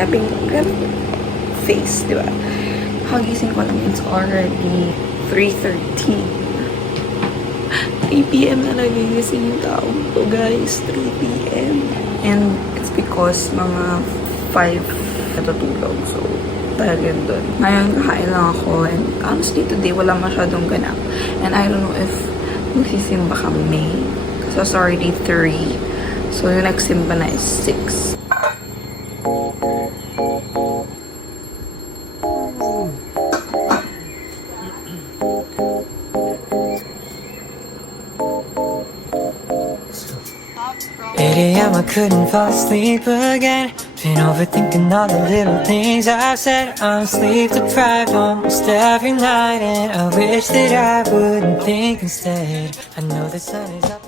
Grabe face, di ba? Kagising ko lang, it's already 3:13. 3 p.m. na nagigising yung taong to, guys. 3 p.m. And it's because mga 5 natutulog. So, dahil yun dun. Ngayon, kakain lang ako. And honestly, today, wala masyadong ganap. And I don't know if magsisimba kami. Kasi it's already 3. So, yung next simba na is 6. I couldn't fall asleep again. Been overthinking all the little things I've said. I'm sleep deprived almost every night, and I wish that I wouldn't think instead. I know the sun is up.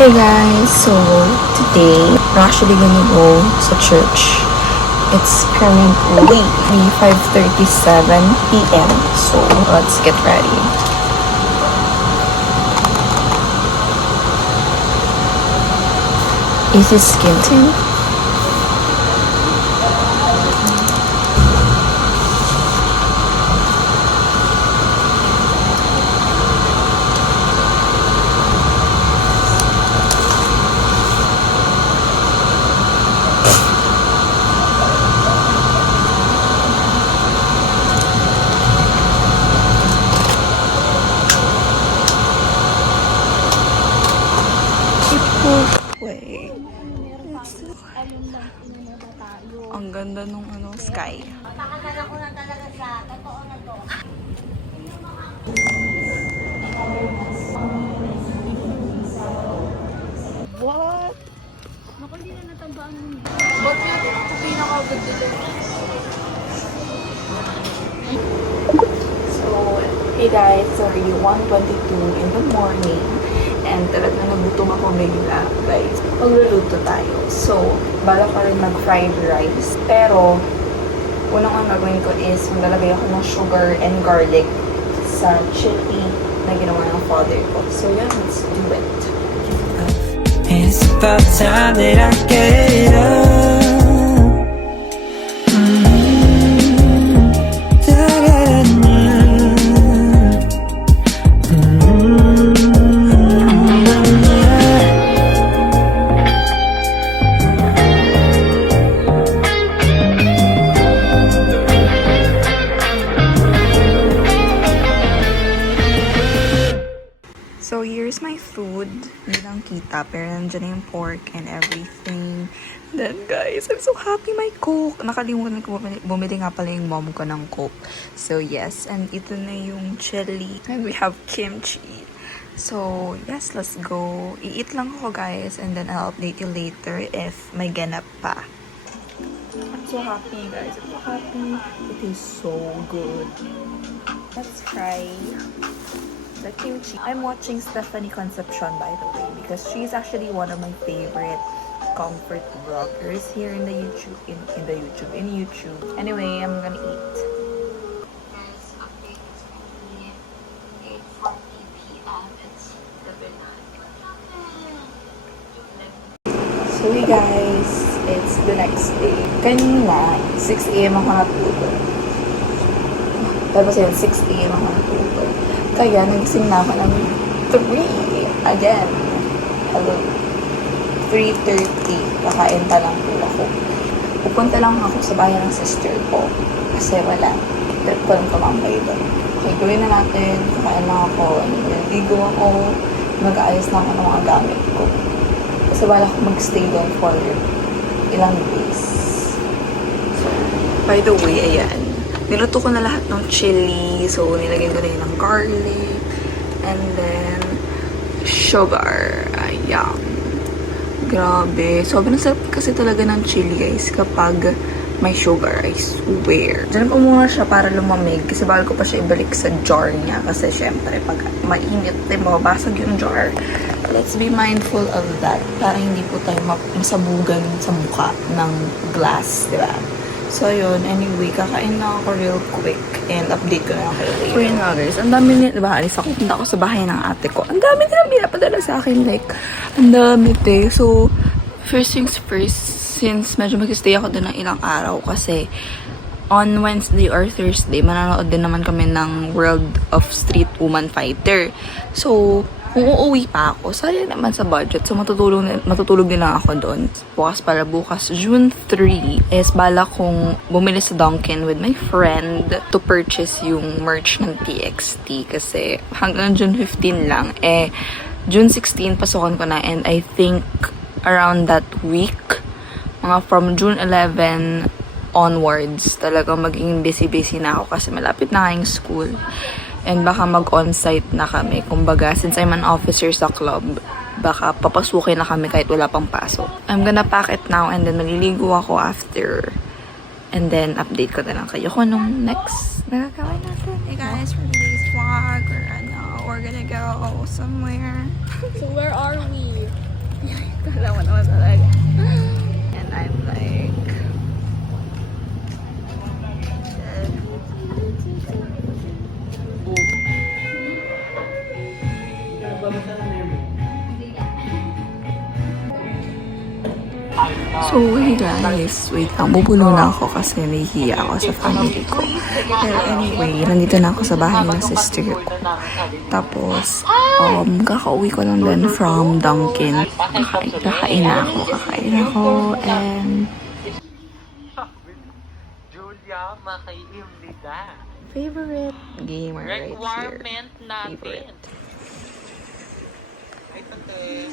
Hey guys, so today we're actually gonna go to church. It's currently 5:37 p.m. So let's get ready. Is this skin tint? Wait. Ang ganda nung sky. Napakaganda ko na talaga sa totoo na to. What? Naku, hindi na natambaan mo. Ba't yun ako pinakaganda? So, hey guys, sorry, 1:22 in the morning. And talaga nagutom ako bigla, guys. Magluluto tayo. So, bala ko rin mag-fried rice. Pero, unang ang gagawin ko is maglalagay ako ng sugar and garlic sa chili na ginawa ng father ko. So, yeah, let's do it. It's about time that I get it up. So, here's my food. Hindi lang kita, pero nandiyan na yung pork and everything. Then, guys, I'm so happy may Coke. Nakalimutan ko bumili nga pala yung mom ko ng Coke. So, yes. And ito na yung chili. And we have kimchi. So, yes, let's go. I-eat lang ako, guys. And then, I'll update you later if may ganap pa. I'm so happy, guys. I'm so happy. It is so good. Let's try the kimchi. I'm watching Stephanie Concepcion, by the way, because she's actually one of my favorite comfort vloggers here in the YouTube. In YouTube. Anyway, I'm gonna eat. Guys, update is currently 8:40 p.m. It's the So, hey guys, it's the next day. Kanina, 6 a.m. ako natulog. Tapos yun, 6 a.m. ako natulog. Kaya, nagising na ako ng 3 again. Hello. 3:30. Kakain pa lang po ako. Pupunta lang ako sa bahay ng sister ko. Kasi wala. Trip ko lang tumambay doon. Okay, gawin na natin. Kakain lang ako. Naligo ako. Mag-aayos na ako ng mga gamit ko. Kasi wala ako mag-stay doon for ilang days. So, by the way, ayan. Niluto ko na lahat ng chili. So, nilagay ko na yun ng garlic. And then, sugar. Ayan. Grabe. Sobrang sarap kasi talaga ng chili, guys, kapag may sugar. I swear. Diyan ko muna siya para lumamig. Kasi bawal ko pa siya ibalik sa jar niya. Kasi, syempre, pag mainit, mababasag yung jar. Let's be mindful of that. Para hindi po tayo masabugan sa mukha ng glass, di ba? So, yun. Anyway, kakain na ako real quick. And update ko na kayo later. So, yun nga guys. Ang dami nila, diba? Alis ako. Punta ako sa bahay ng ate ko. Ang dami nilang pinapadala sa akin. Like, ang dami te. So, first things first, since medyo mag-stay ako doon ng ilang araw kasi on Wednesday or Thursday, mananood din naman kami ng World of Street Woman Fighter. So, kung uuwi pa ako, sayang naman sa budget. So, matutulog din lang ako doon. Bukas, June 3, is bala kong bumili sa Dunkin with my friend to purchase yung merch ng TXT kasi hanggang June 15 lang. June 16, pasukan ko na, and I think around that week, mga from June 11 onwards, talagang maging busy-busy na ako kasi malapit na nga yung school. And baka mag-on-site na kami. Kumbaga, since I'm an officer sa club, baka papasukin na kami kahit wala pang pasok. I'm gonna pack it now and then maliligo ako after. And then, update ko na lang kayo kung anong next nagagawin natin. Hey guys, for today's vlog, we're gonna go somewhere. So where are we? Kala mo naman talaga. And I'm like... So, hey guys, wait lang, bubulo na ako kasi nahihiya ako sa family ko. Pero anyway, nandito na ako sa bahay ng sister ko. Tapos, kakauwi ko lang din from Dunkin. Kakain na ako, and... Julia, makaim nila. Favorite gamer right here. Requirement natin. Favorite. Ay, tate.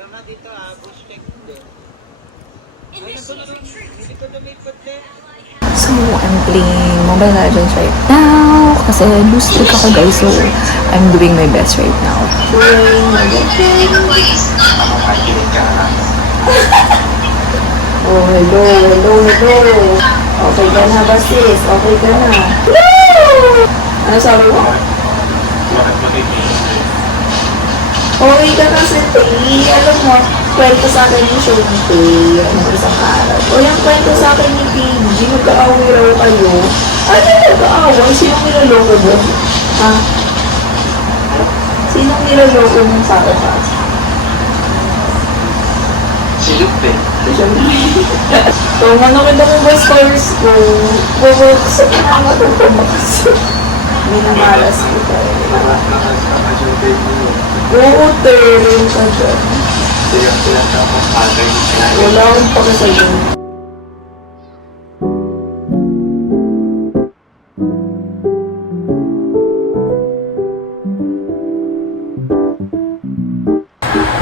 Ito na dito bush check din. Ay, hindi ko lumipad din. So, I'm playing Mobile Legends right now kasi loose streak ako guys, so I'm doing my best right now. Playing Mobile Legends. Oh, hello. Okay ka na ba sis? Okay ka na? Ano sabi mo? Okay ka na si Tay. Alam mo, kwento sa akin yung show ni Tay. Ano isang araw. O yung kwento sa akin ni PG, magkaaway raw kayo. Ano nag-aaway? Sinong niloloko mo? Ha? Sinong niloloko mo sa akin? Si Lupe. So, ano kita mo ba scores ko? Bubuk sa pinangatang pumakas. Minamalas kita. Oo, turn ka dyan. Wala akong pakisayo.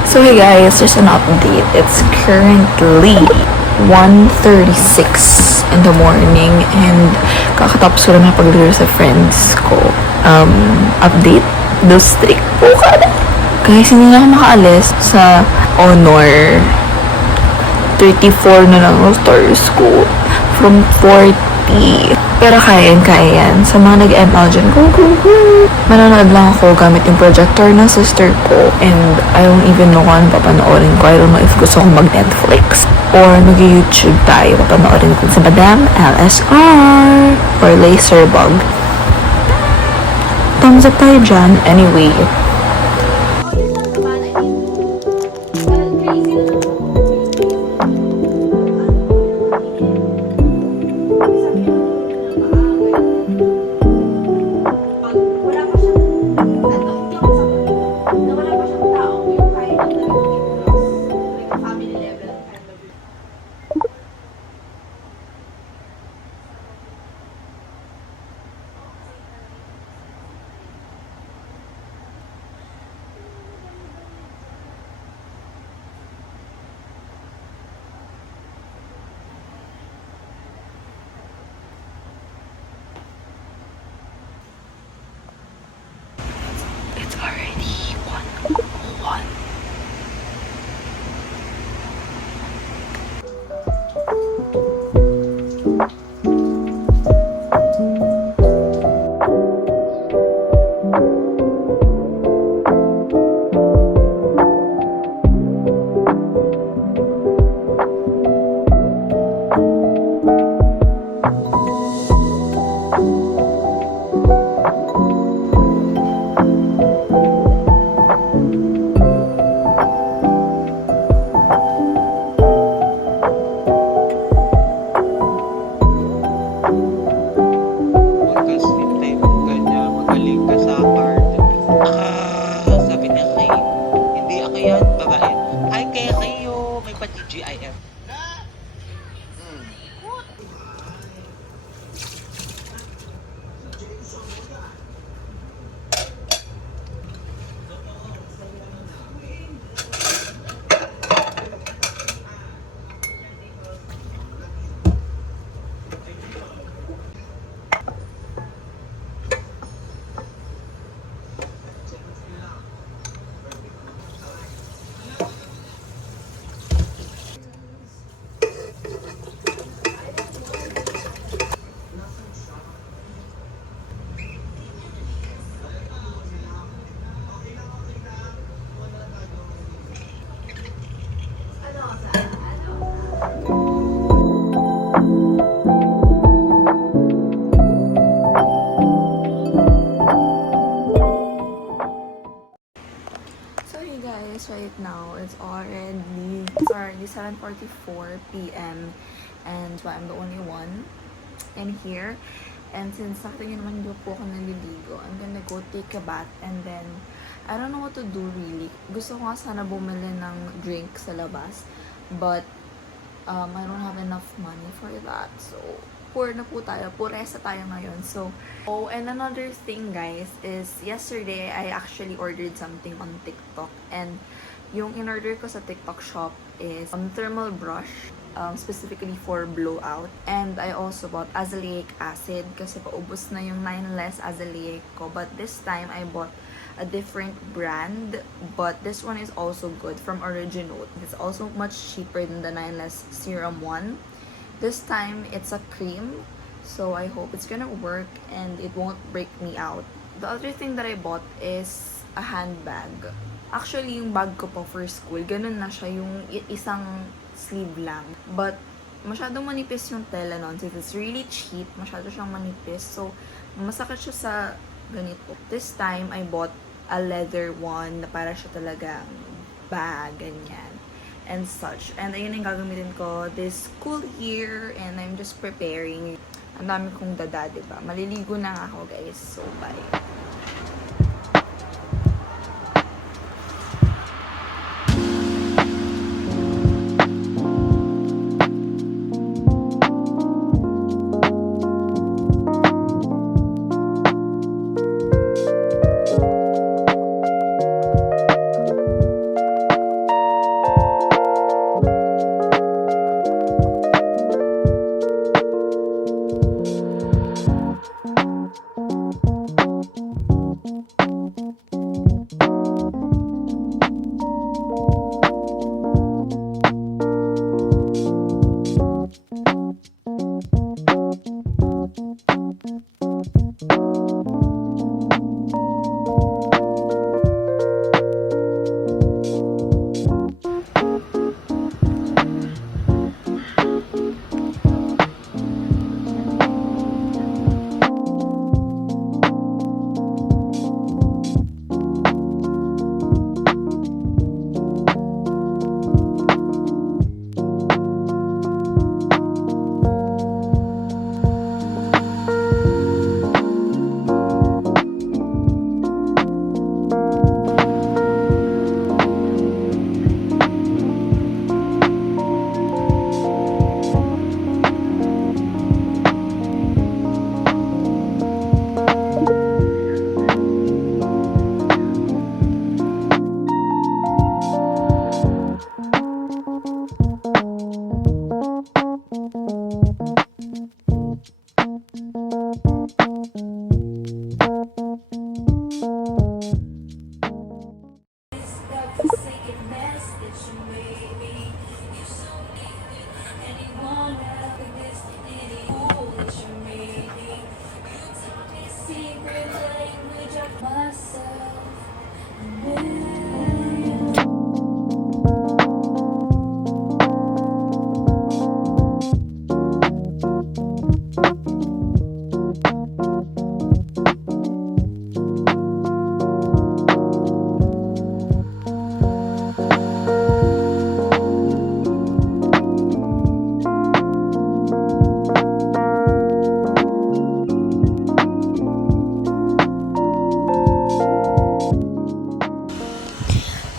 So hey guys, there's an update. It's currently 1:36 in the morning and kakatapos ko lang na pag-deliver sa friends ko. Update, those streak po ka na. Guys, hindi na ako makaalis sa Honor. 34 na lang ang stars ko from 40. Pero kaya yan. Sa mga nag-ML dyan, go. Manonood lang ako gamit yung projector ng sister ko. And I don't even know kung ano papanoorin ko. I don't know if gusto kong mag-Netflix or mag-YouTube tayo. Papanoorin ko sa Madam LSR or Laserbug. Thumbs up tayo dyan. Anyway, mag-GIF. So hey guys, right now it's already 7:44 p.m. and so I'm the only one in here. And since sakto yun naman hindi po ako naliligo, I'm gonna go take a bath and then I don't know what to do really. Gusto ko nga sana bumili ng drink sa labas, but I don't have enough money for that. So poor na po tayo. Puresa tayo ngayon. So, oh, and another thing guys is yesterday I actually ordered something on TikTok and yung in-order ko sa TikTok shop is thermal brush, specifically for blowout. And I also bought azelaic acid kasi paubos na yung 9 less azelaic ko. But this time I bought a different brand, but this one is also good from Originote. It's also much cheaper than the 9 less serum one. This time, it's a cream, so I hope it's gonna work and it won't break me out. The other thing that I bought is a handbag. Actually, yung bag ko po for school, ganun na siya, yung isang sleeve lang. But, masyadong manipis yung tela nun. Since it's really cheap, masyado siyang manipis. So, masakit siya sa ganito. This time, I bought a leather one na para siya talagang bag, ganyan. And such. And ayun yung gagamitin ko this school year and I'm just preparing. Ang dami kong dada, diba? Maliligo na nga ako guys. So, bye.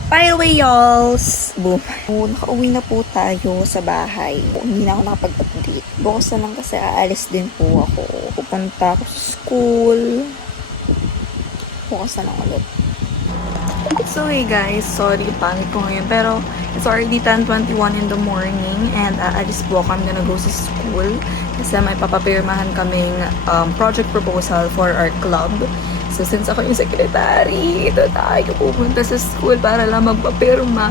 By the way, y'alls, boom. Nakauwi na po tayo sa bahay. Hindi na ako nakapag-update. Bukas na lang kasi aalis din po ako. Pupunta ako sa school. Bukas na lang ulit. So hey guys, sorry pangit ko ngayon. Pero it's already 10:21 in the morning and aalis po ako. I'm gonna go sa school kasi may papapirmahan kaming project proposal for our club. So since ako yung secretary, ito tayo pupunta sa school para lang magpapirma.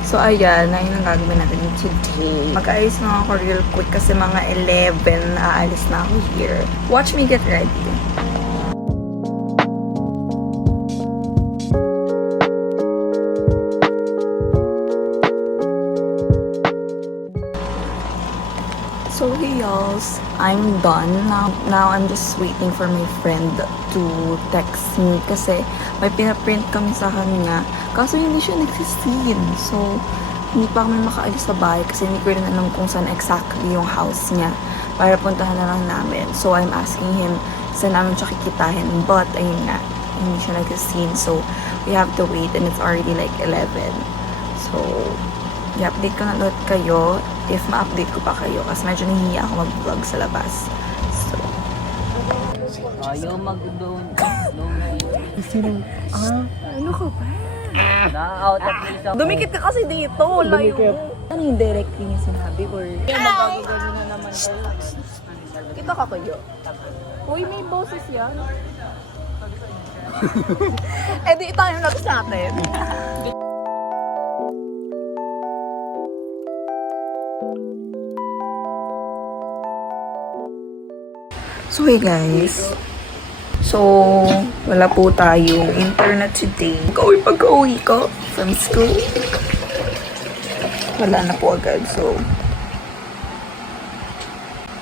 So ayan, na yun ang gagawin natin today. Mag-ayos na ako real quick kasi mga 11 aalis na ako here. Watch me get ready. So hey y'all, I'm done. Now I'm just waiting for my friend to text me kasi may pinaprint kami sa kanya. Kaso hindi siya nagsisin. So, hindi pa kami makaalis sa bahay kasi hindi ko rin alam kung saan exactly yung house niya para puntahan na lang namin. So, I'm asking him saan namin siya kikitahin. But, ayun nga, hindi siya nagsisin. So, we have to wait and it's already like 11. So, i-update ko na ulit kayo if ma-update ko pa kayo kasi medyo nahihiya ako mag-vlog sa labas. So, Ayaw mag-down. ano ka ba? Na-out of place ako. Dumikit ka kasi dito. Layo. Ano yung directly niya sinabi? Or magagagano na naman kayo? Kita ka kayo? Uy, may boses yan. Eh di tayo na to sa atin. So hey guys, so wala po tayong internet today. Pag-uwi ko from school, wala na po agad. So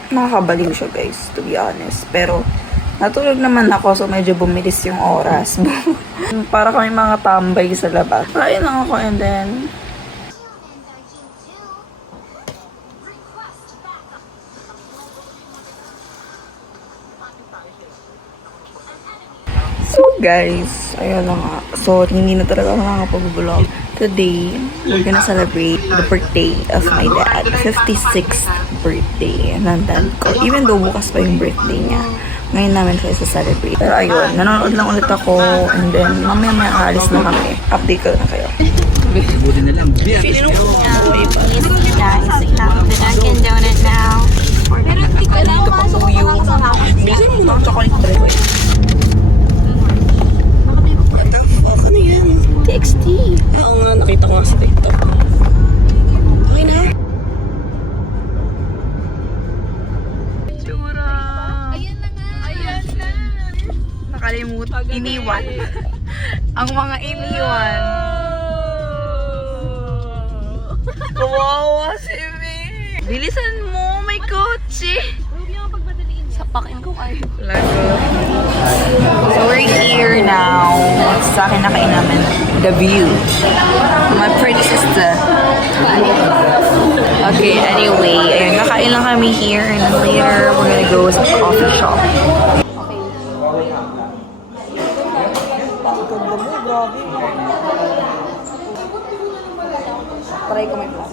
nakakabaliw siya guys, to be honest. Pero natulog naman ako, so medyo bumilis yung oras. Para kami mga tambay sa labas. Kain lang ako and then so guys, ayun na nga. So, hindi na talaga ako nakakapag-vlog. Today, we're gonna celebrate the birthday of my dad. 56th birthday ng dad ko. Even though bukas pa yung birthday niya. Ngayon namin siya isa-celebrate. Pero ayun, nanonood lang ulit ako. And then, mamaya aalis na kami. Update ko na kayo. Buti na lang. Guys, we have the Dunkin' Donut now. Pero hindi ko lang masok ako sa house. Minsan yung mga chocolate bread. Ano yan? TXT. Oo nga, nakita ko nga sa TikTok. Okay na. Tsura. Ayan na nga. Ayan na. Nakalimutan. Iniwan. Ang mga iniwan. Kawawa si May. Bilisan mo, may kotse. Sapakin ko kayo. So we're here now. Sa akin nakain namin the view. My pretty sister. Okay, anyway, ayun, nakain lang kami here and then later we're gonna go sa coffee shop. Try ko may plan.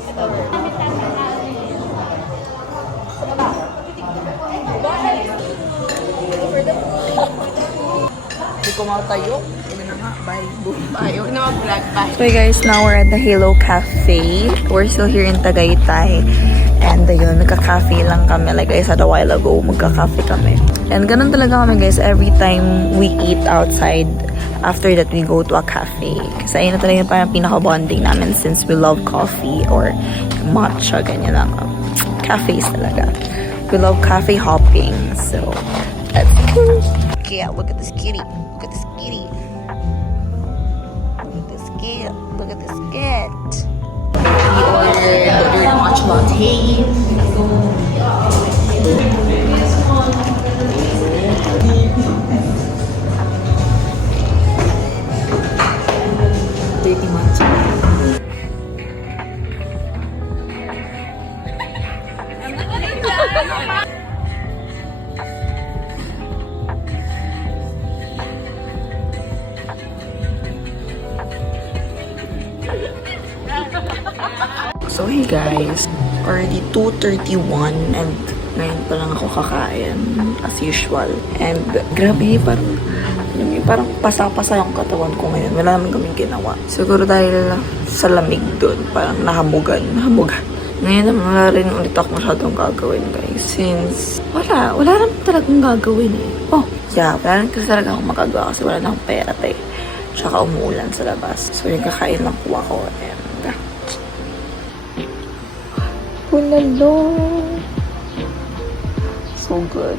Hindi ko matayo. Hindi na nga. Bye. Boom. Bye. Huwag na mag-vlog. Bye. So guys, now we're at the Halo Cafe. We're still here in Tagaytay. And ayun, nagka-cafe lang kami. Like I said a while ago, magka-cafe kami. And ganun talaga kami guys. Every time we eat outside, after that we go to a cafe. Kasi ayun na talaga yung parang pinaka-bonding namin since we love coffee or matcha, ganyan lang. Cafes talaga. We love cafe hopping. So, that's cool. Yeah, look at this kitty. Look at this kitty. Look at this kid. Look at this cat. We ordered matcha latte. Dirty matcha. So hey guys, already 2:31 and ngayon pa lang ako kakain as usual. And grabe, parang alam mo, parang pasa-pasa yung katawan ko ngayon. Wala naman kaming ginawa. Siguro dahil sa lamig doon, parang nahamugan. Ngayon naman wala rin ulit ako masyadong gagawin guys. Since wala naman talagang gagawin eh. Oh, yeah, wala rin kasi talaga akong magagawa kasi wala na akong pera tayo. Tsaka umuulan sa labas. So yung kakain lang po ako and bulalo. So good.